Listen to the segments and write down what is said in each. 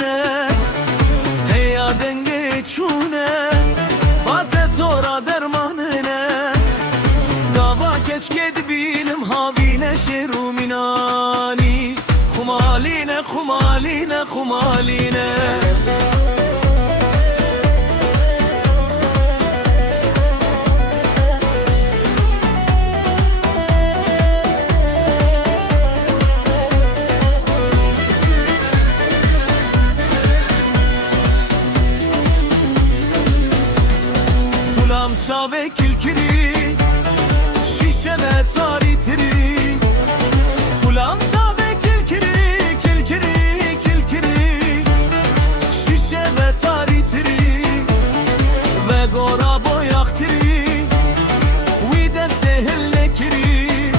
dermanine. Heya denge çune bate tora dermanine. Dava keç gedbilim havine şeru minani. Xumaline xumaline xumaline. Çave kilkiri, şişe ve taritiri. Fulam çave kilkiri, kilkiri, kilkiri. Şişe ve taritiri. Ve gora boyaktiri. Vi deste hillekiri.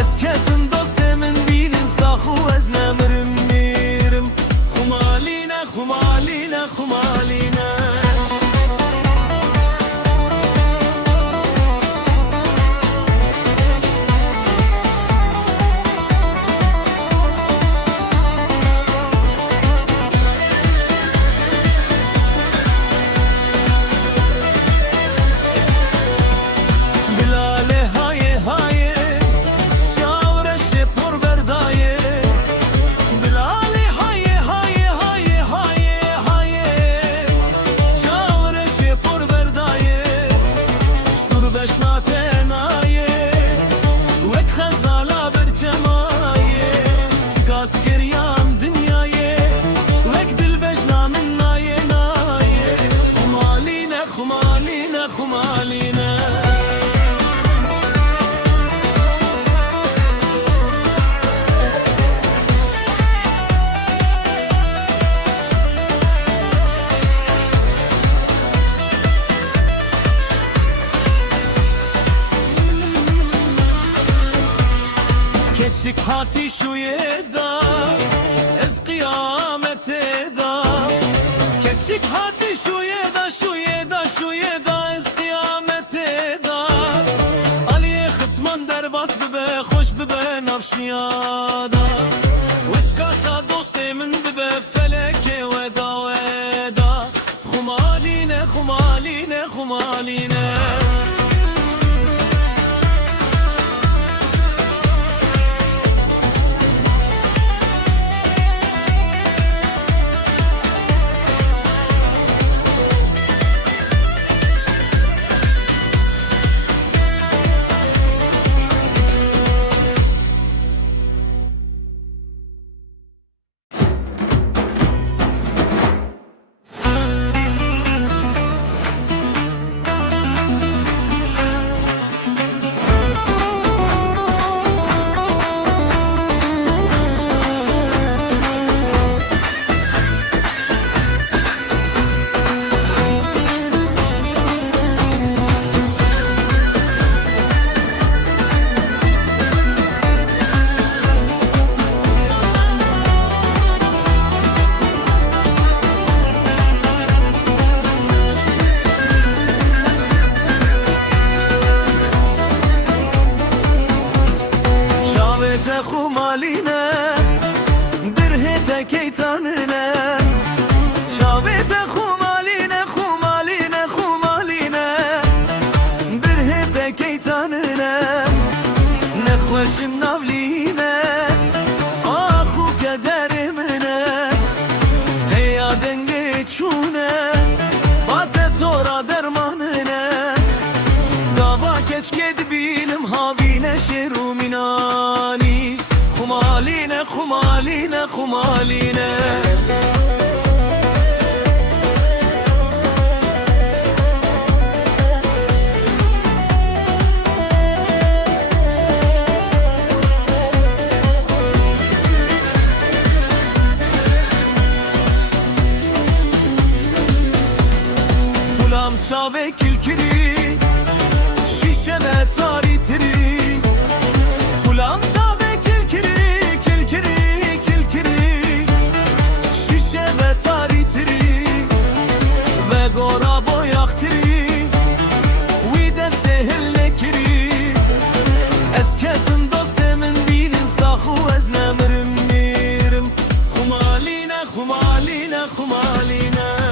Esketin dostemin bilin sahu eznemirim mirim. Xumaline, xumaline, xumaline. Keçik hati şu yeda ez kıyamete da. Keçik hati şu yeda şu yeda şu yeda ez kıyamete da. Aliye xitman derbas bibe hoş bibe navşiyada. Veskata dostemin bibe feleke veda veda. Xumaline xumaline xumaline. Xumaline birhete keytanine. Şavete xumaline xumaline xumaline. Birhete keytanine. Ne xoşin navline. Ahu kederimine. Heya denge çune bate tora dermanine. Dava keç gedbilim havine şeru minani. Xumaline xumaline xumaline. Fulam çave kilkiri, şişe ve taritiri. Fulam çave kilkiri, kilkiri, kilkiri. Şişe ve taritiri. Ve gora boyaktiri. Vi deste hillekiri. Esketin dostemin bilin sahu eznemirim mirim. Xumaline xumaline. خمالينا خمالينا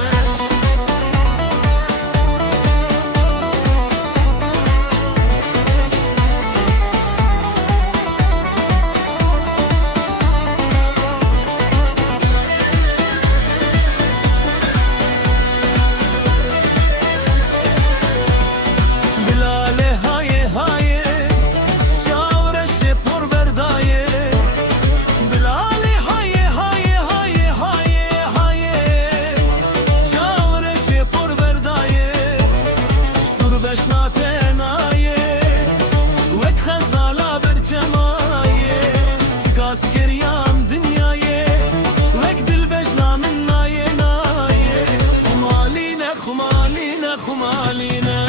خمالينا خمالينا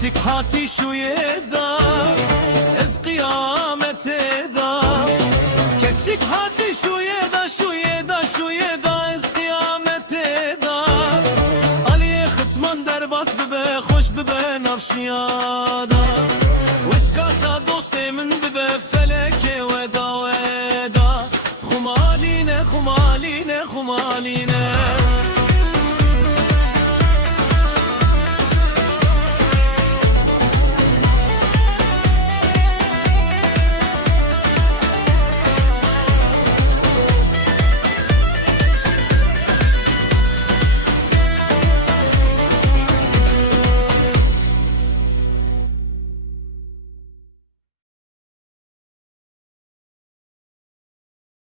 keçik hati şu yeda ez kıyamete da keçik hati şu yeda şu yeda şu yeda ez kıyamete da Aliye xitman derbas bibe hoş bibe navşiyada